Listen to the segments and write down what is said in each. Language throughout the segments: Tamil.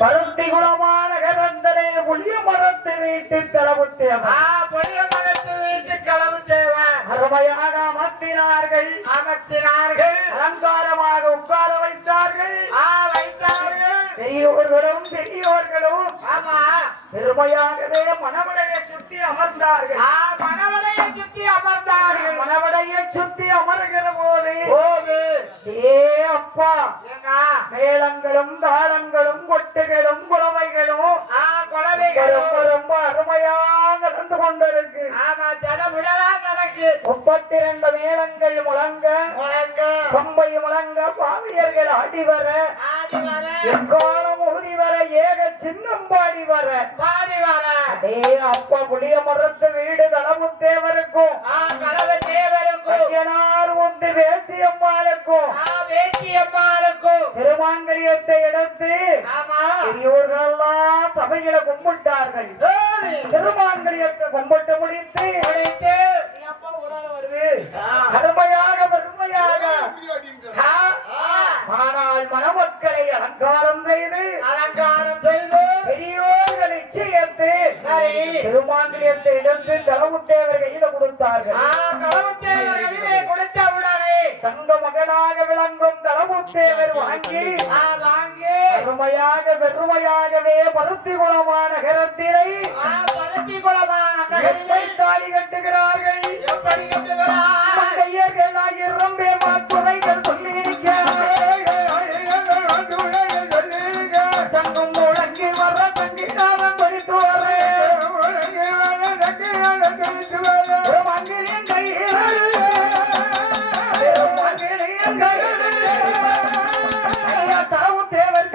பருத்தி குணமான கரந்தனை புளிய மரத்து வீட்டு களவு தேவன் அருமையாக அமர்த்தினார்கள் அலங்காரமாக உட்கார வைத்தார்கள் பெரியோர்களும் சிறுமையாகவே மணவடையை சுற்றி அமர்ந்தார்கள் மணவடையை சுற்றி அமர்கிற போது அப்பா மேளங்களும் தாளங்களும் கொட்டுகளும் குழவைகளும் ரொம்ப அருமையாக நடந்து கொண்டிருக்கு. 32 மேளங்கள் முழங்க கொம்பை முழங்க பாவியர்கள் அடிவர எக்காலம் ஊதி வர ஏக சின்னம் பாடி வர அதே அப்பா புளிய மரத்து வீடு தளவு தேவருக்கும் வந்து வேசியம்மாளுக்கும் திருமாங்கலியத்தை எடுத்து பெரியோர்களெல்லாம் சபையில கும்பிட்டார்கள். திருமாங்கலியத்தை கும்பிட்டு முடித்து கடுமையாக பெருமையாக ஆனால் மணமக்களை அலங்காரம் செய்து பெரியோர்கள் நிச்சயத்து திருமாங்கலியத்தை எடுத்து தளவு தேவர் கையில கொடுத்தார்கள். தங்க மகனாக விளங்கும் தளமுத்தேவர் வாங்கி அருமையாக பெருமையாகவே பருத்தி குளமான நகரத்திலே தாலி கட்டுகிறார்கள். ஆயிரம் பேர் மாத்துறைகள் சொல்லி தங்கம் முழங்கி வர தங்கி காலம் படித்து வர மங்கிலின் கையில் தரவு தேவர்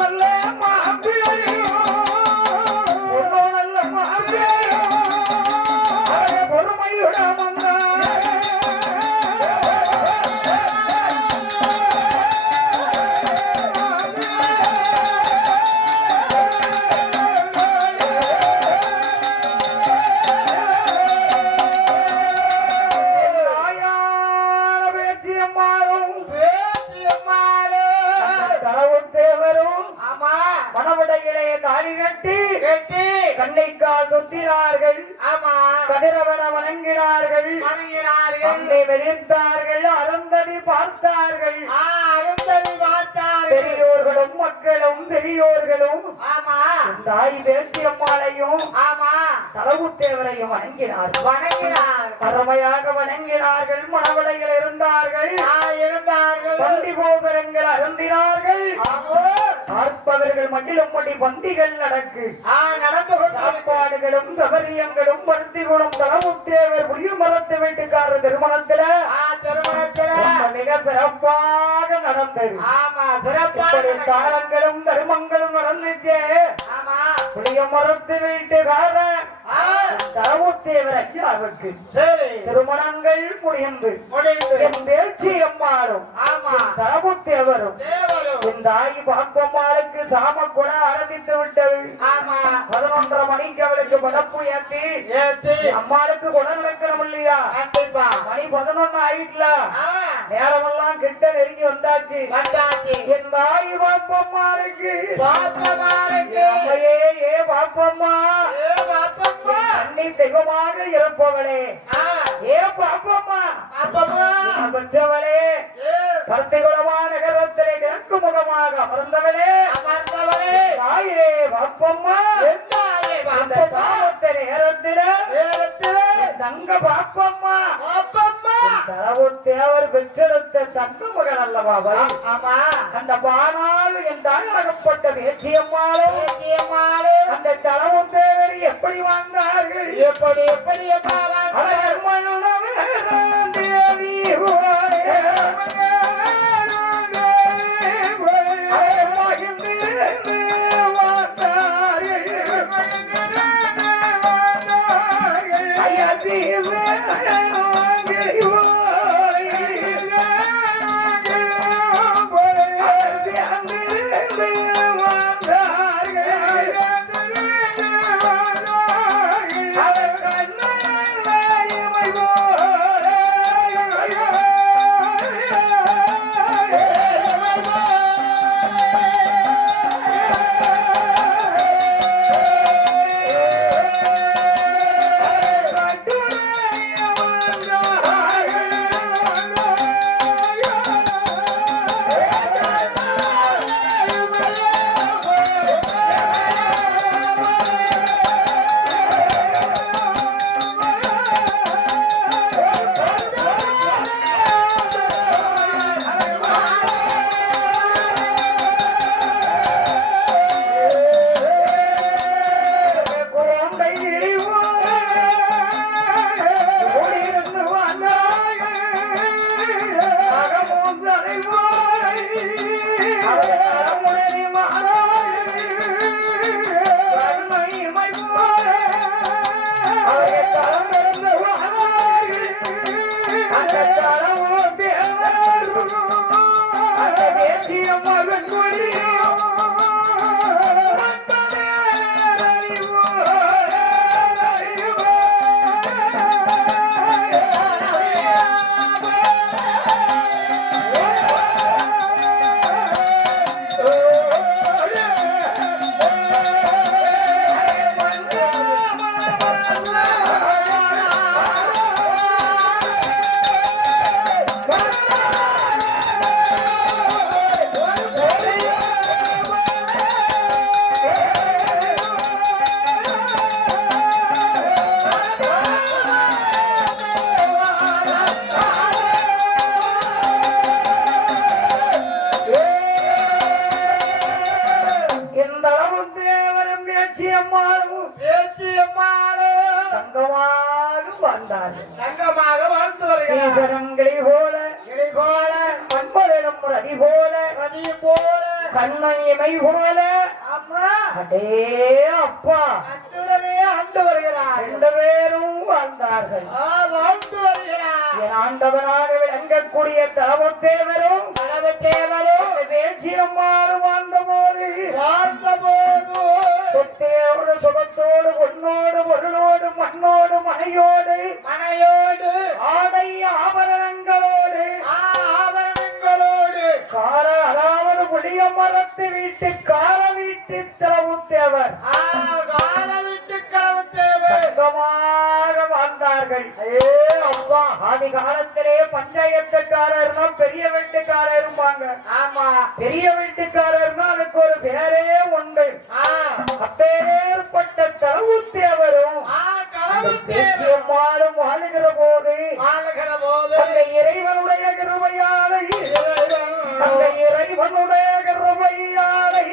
நல்ல மாப்பிள்ளையோ நல்ல மாப்பிள்ளையோ பொறுமையுடன் மணவடையிலே தாலி கட்டி கண்ணைக்கால் தொட்டினார்கள். கதிரவன வணங்கினார்கள், அன்னை வெதிர்த்தார்கள், அருந்ததி பார்த்தார்கள். பெரியோர்களும் மக்களும் பெரியோர்களும் தாய் பேச்சியம்மாளையும் தலவுத்தேவரையும் வணங்கினார்கள். அருமையாக வணங்கினார்கள். மணவடையில் இருந்தார்கள். பந்தி கோபுரங்கள் அருந்தினார்கள். பார்ப்பவர்கள் மண்டிலும் மண்டி பந்திகள் நடக்கு. சாப்பாடுகளும் சபரியங்களும் பருத்திகளும் தலமுத்தேவர் புளிய மரத்து வீட்டுக்காரர் திருமணத்துல மிக சிறப்பாக நடந்தது. காலங்களும் தர்மங்களும் நடந்துச்சு. புளிய மரத்து வீட்டுக்காரர் தலமுத்தேவர் ஐயாவுக்கு திருமணங்கள் முடிந்து பேச்சு அம்மாளும் தலமுத்தேவரும் இந்த தாய் பாப்பம்மாளுக்கு சாம கூட ஆரம்பித்து விட்டது. 11:30 மணிக்கு அவளுக்கு படப்பு ஏத்தி அம்மாளுக்கு குடம் வைக்கணும் இல்லையா? மணி 11 ஆயிட்டுல நேரமெல்லாம் கிட்ட நெருங்கி வந்தாச்சு. என் தாய் பாப்பம்மாளுக்கு அம்மையே ஏ பாப்பம்மா அன்னை தெய்வமாக இருப்பவளே ஏ பாப்பம்மா பெற்றவளே கருத்தைகுளமான நகரத்திலே கிழக்கு முகமாக அமர்ந்தவளே தாயே பாப்பம்மா அந்த பாவத்த நேரத்திலே தங்க பாப்பம்மா தலவுத்தேவர் பெற்றெடுத்த தங்க மகள் அல்லவா? அந்த பானால் என் தாயகப்பட்ட பேச்சியம்மாளும் அந்த தலவுத்தேவர் எப்படி வாழ்ந்தார்கள்? எப்படி தேவி தீபரங்களை போல மண்பலிடம் ரதி போல கண்ணன் இமை போல அம்மா அடே அப்பா அன்றுடனே ஆண்டு வருகிறார். 2 பேரும் வாழ்ந்தார்கள். வாழ்ந்து வருகிறார். என் ஆண்டவனாக விளங்கக்கூடிய தலமுத்தேவரும் தேசியம்மாறும் வாழ்ந்தபோது சொத்தேவோடு சுகத்தோடு பொன்னோடு பொருளோடு மண்ணோடு மனையோடு ஆடை ஆபரணங்களோடு அதாவது புளிய மரத்து வீட்டு கார வீட்டு தலமுத்தேவர் தங்கமாக வாழ்ந்தார்கள். அப்பா ஆதி காலத்திலே பஞ்சாயத்துக்காரர்னா பெரிய வீட்டுக்காரரும்பாங்க. ஆமா பெரிய வீட்டுக்காரர்னா அதுக்கு ஒரு பேரே உண்டு. அப்பேற்பட்ட தலமுத்தேவரும் தேசியம்மாளும் வாழுகிற போது அந்த இறைவனுடைய கிருபையாலை அந்த இறைவனுடைய கிருபையாலை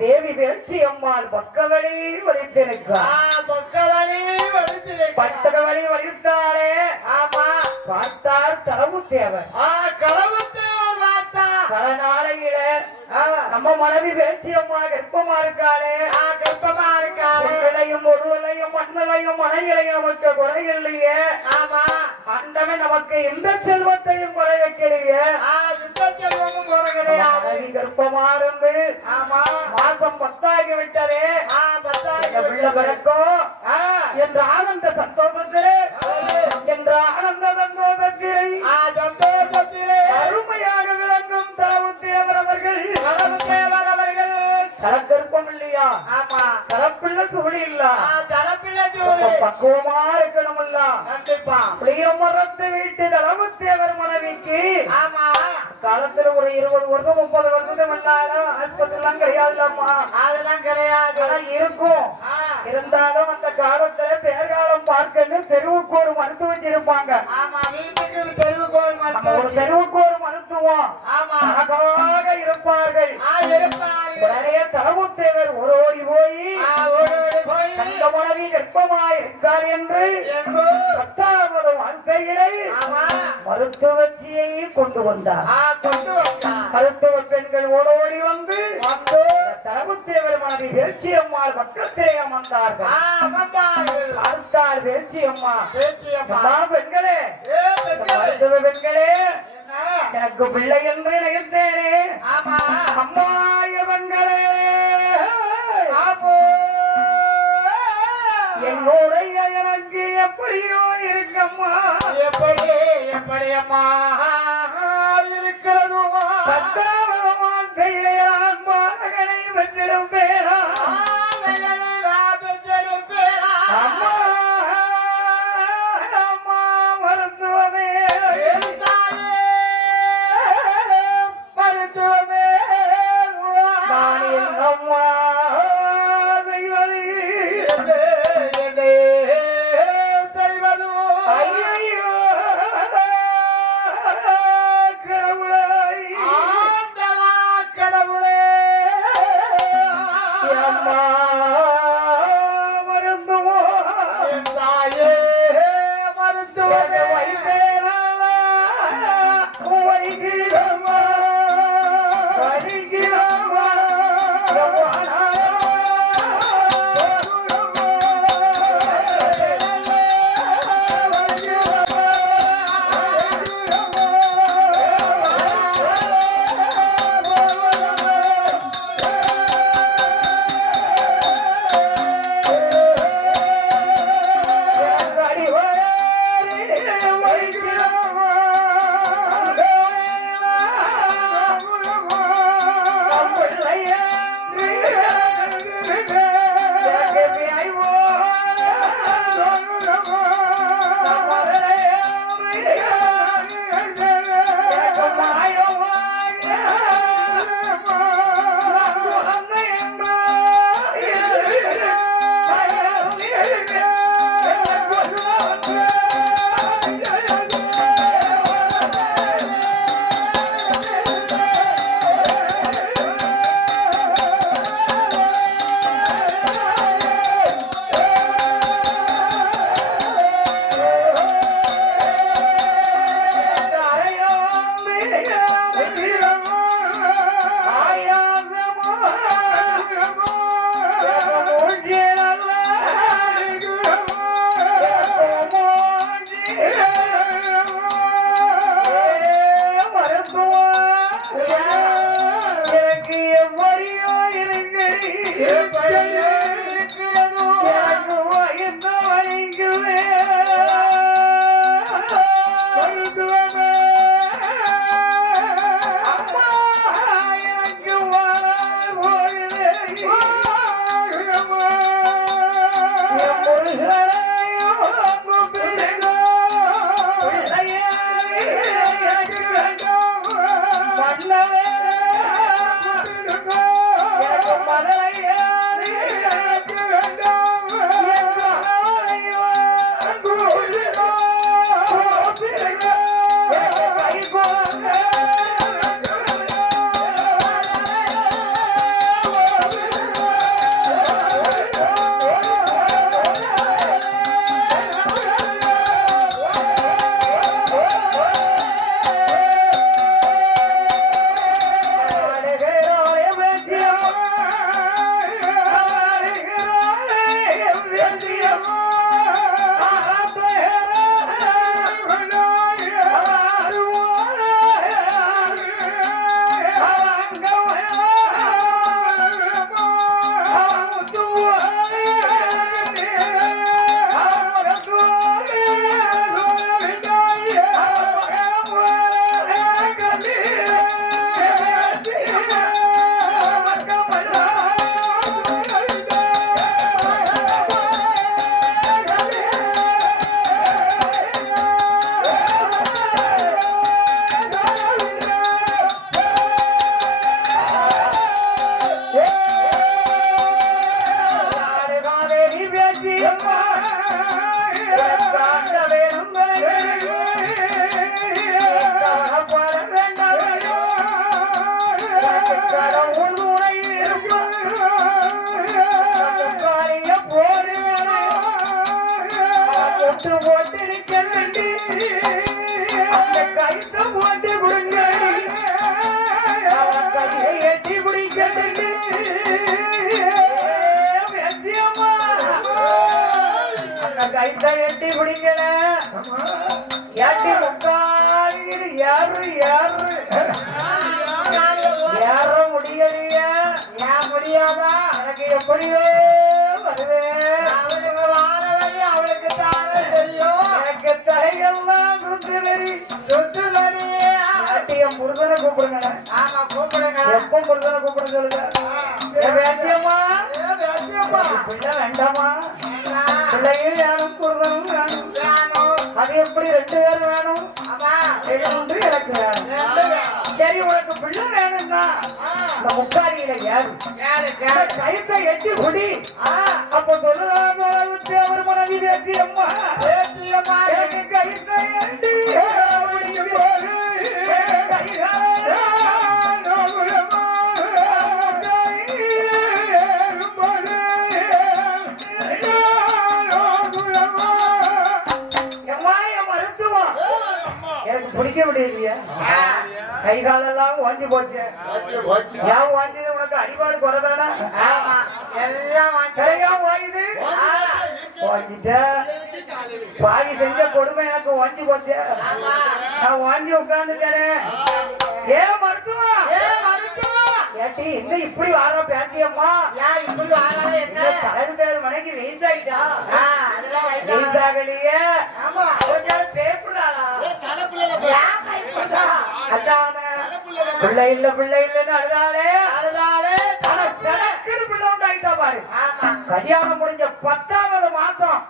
தேவி பேச்சு அம்மாள் பக்கவழி வலித்திருக்காள். பட்டக வழி வலித்தாளே. ஆமா பார்த்தார் தலமுத்தேவர். பல நாளையில நம்ம மனைவி பேச்சு அம்மா கர்ப்பமா இருக்காளே. கர்ப்பமாயும் ஒருவனையும் மண்ணலையும் மனைகளையும் நமக்கு குறை இல்லையே. ஆமா அண்டவன் நமக்கு எந்த செல்வத்தையும் குறை வைக்கலையே. மனைவி கர்ப்பமா இருந்து மாசம் 10 ஆகிவிட்டதே. பிள்ளை பிறக்கும் என்ற ஆனந்த சந்தோஷத்திலே அருமையாக விளங்கும் தலமுத்தேவர் அவர்கள் தலக்கற்பம் இல்லையா? ஆமா தலப்பிள்ள சுவடி இல்ல. பக்குவமா இருக்கணும் இல்ல. கண்டிப்பா மரத்து வீட்டு தலமுத்தேவர் மனைவிக்கு காலத்துல ஒரு 20 வருஷம் 30 வருஷத்துக்கு முன்னாலும் ஆஸ்பத்திரி எல்லாம் கிடையாது. அதெல்லாம் கிடையாது இருக்கும். இருந்தாலும் அந்த காலத்துல பேர்காலம் பார்க்கன்னு தெருவுக்கு ஒரு மருத்துவம் வச்சிருப்பாங்க. ஆமா, வீட்டுக்கு தெருவுக்கு ஒரு நம்ம ஒரு மருத்துவம். தெருவுக்கு ஒரு மருத்துவம் ஆமா, அழகாக இருப்பார்கள். இருப்பாரு. உடனே தலமுத்தேவர் ஓடோடி போய் ஓடோடி போய் கண்ட மனைவி கர்ப்பமாய் இருக்கார் என்று எங்கோ 10வது வாழ்க்கையிலே ஆமா, மருத்துவச்சியை கொண்டு வந்தார். கொண்டு வந்தார். மருத்துவ பெண்கள் ஓடோடி வந்து வந்து தலமுத்தேவர் மனைவி வேச்சி அம்மாள் பக்கத்திலே அமர்ந்தார்கள். வந்தார்கள். பார்த்தார் வேச்சி அம்மா. பேச்சியம்மா. அம்மா பெண்களே, ஏ பெண்களே. மருத்துவ பெண்களே, என்ன? எனக்கு பிள்ளை என்று நினைத்தேனே. ஆமா, அம்மாய பெண்களே, ஆப்போ. என்னுடைய எனக்கு எப்படியோ இருக்கம்மா. எப்படி எப்படி அம்மா இருக்கிறதுமா? 10வது வாழ்க்கையிலே நான் பாலகனை வென்றிடும் பேரா. அம்மா அம்மா மருத்துவமே, மருத்துவமே. நான் என் அம்மா செய்வது ஐயையோ கடவுளை அம்மா மருந்துவோ வைத்தேனாளா வைக்கிறம்மா வைக்கிறம்மா ஏறு ஏறு ஏற முடியலையே. ஏன் முடியாதா? எனக்கு எப்படியோ வருவேன். அவளுக்கு வார வழி அவளுக்கு தானே தெரியும். எனக்கு தலையெல்லாம் சுத்துதடி. சுத்துதடியே. என் முருகனை கூப்பிடுங்க. ஆமா கூப்பிடுங்க. எப்ப முருகனை கூப்பிட சொல்லுங்க. வேண்டியம்மா வேண்டியம்மா. பிள்ளை வேண்டாமா? பிள்ளையும் வேணும் முருகனும் வேணும். அது எப்படி 2 பேரும் வேணும்? இது வந்து எனக்கு வேணும். சரி உனக்கு பிள்ளை வேணும்னா இந்த முக்காரியில ஏறு. கயிற்றை எட்டி குடி. அப்ப சொல்லுறாங்க அவர் மனைவி பேசியம்மா எனக்கு கயிற்றை எட்டி எனக்கு பிடிக்க முடியலையா? கை காலெல்லாம் வாங்கி போச்சு. ஏன் வாங்கிது? உனக்கு அடிபாடு குறைதானா? எல்லாம் வாங்கிது வாங்கிட்ட பாதி செஞ்ச கொடுமை எனக்கு வாங்கி போச்சு. நான் வாங்கி உட்கார்ந்துட்டேன். ஏன் மருத்துவம் ஏட்டி இன்னும் இப்படி வார பேசியம்மா? தலைவு பேர் மனைக்கு வயசாயிட்டா? வயசாகலையே கொஞ்சம் பேப்புடாளா? பிள்ளை இல்ல பிள்ளை இல்லன்னு அழுதாலே ஆனா செலக்குன்னு பிள்ளை உண்டாயிட்டா பாரு. கல்யாணம் முடிஞ்ச 10வது மாசம்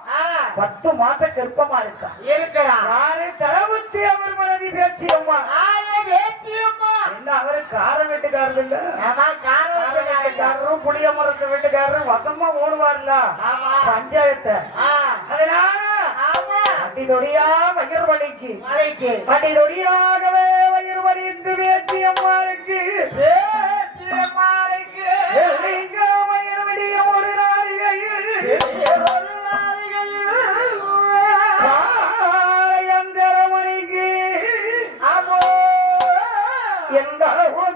10 மாசம் கர்ப்பமா இருக்கா. யாரு? தளபதி அவர் மனைவி பேச்சியம்மா. என்ன அவரு கார வீட்டுக்காரரு இல்ல? வீட்டுக்காரரும் புளிய மரத்து வீட்டுக்காரரும் வசமா ஓடுவார்ல பஞ்சாயத்தை. அதனால அடி தொடியா வயிறு வலிக்கு அடி தொடியாகவே வயிறு வலிந்து பேச்சியம்மாளுக்கு வயிறு வலிய ஒரு நாளிகையில் மணிக்கு எந்த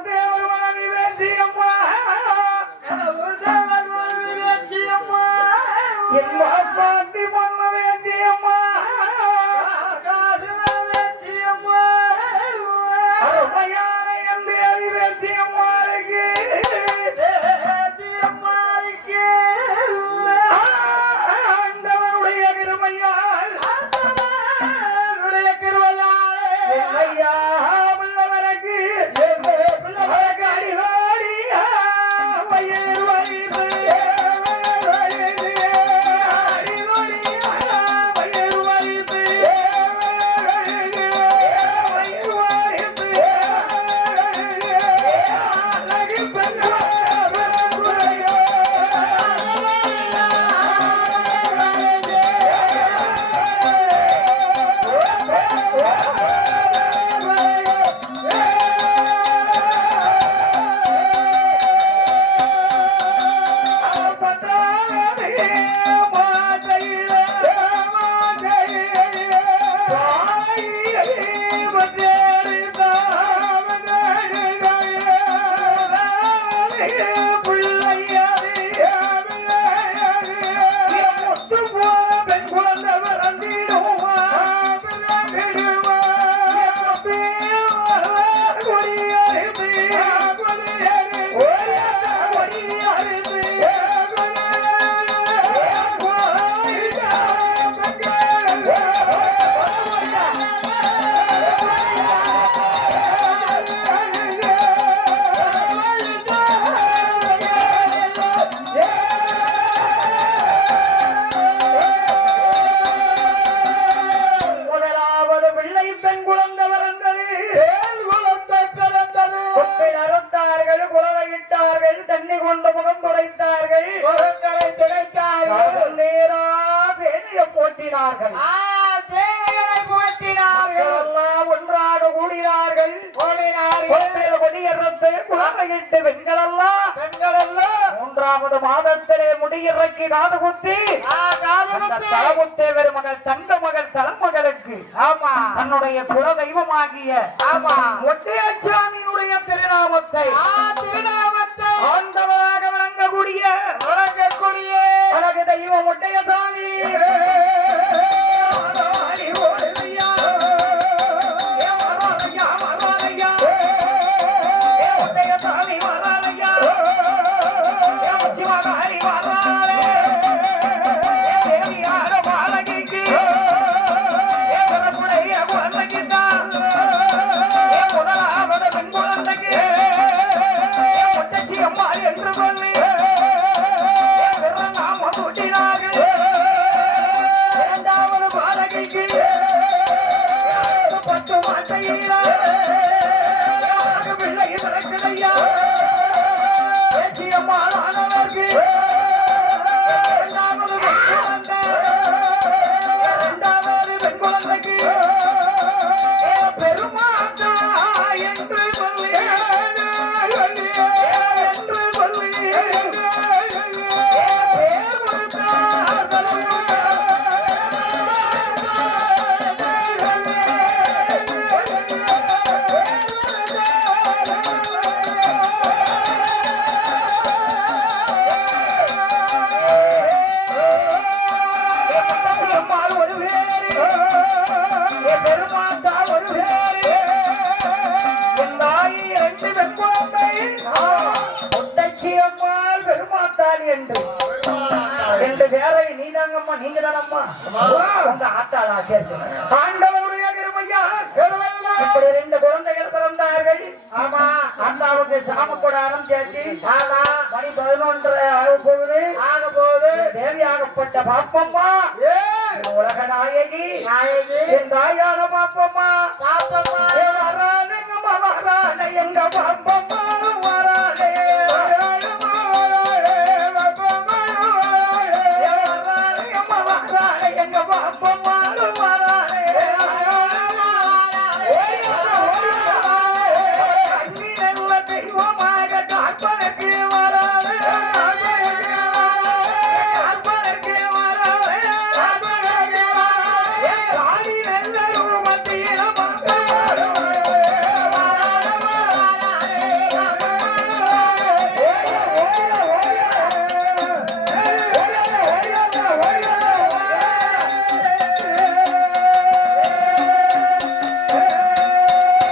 தேவர் மனைவி பேச்சியம்மா என்ன பாத்தி பண்ண வேண்டியம்மா அருமையான என் தேவி வேண்டியம்மாளுக்கு ஆண்டவனுடைய திருமையால் ஐயா பிள்ளவனுக்கு அடிவாடி வயிறு வலிது ஒன்றாக கூடினார்கள். குழந்தையிட்டு பெண்களெல்லாம் 3வது மாதத்திலே முடியிறக்கி காது குத்தி தலமுத்தேவர் மகள் தங்க மகள் தலைமகளுக்கு தன்னுடைய குல தெய்வமாகிய ஒட்டியச்சாமியினுடைய திருநாமத்தை ஆண்டவராக வழங்கக்கூடிய உலக தெய்வம் ஒட்டியசாமி பத்ரகாளி என்று ரெண்டு பேரை நீதாங்கம்மா நீங்க தானம்மா உங்க ஆத்தாளா சேர்த்து ஆண்டவருடைய திருமையா இப்படி ரெண்டு குழந்தைகள் பிறந்தார்கள். ஆமா அண்ணாவுக்கு சாம கொடாரம் சேர்த்து ஆனா மணி 11 ஆக போகுது தேவியாகப்பட்ட பாப்பம்மா உலக நாயகி என் தாயான பாப்பம்மா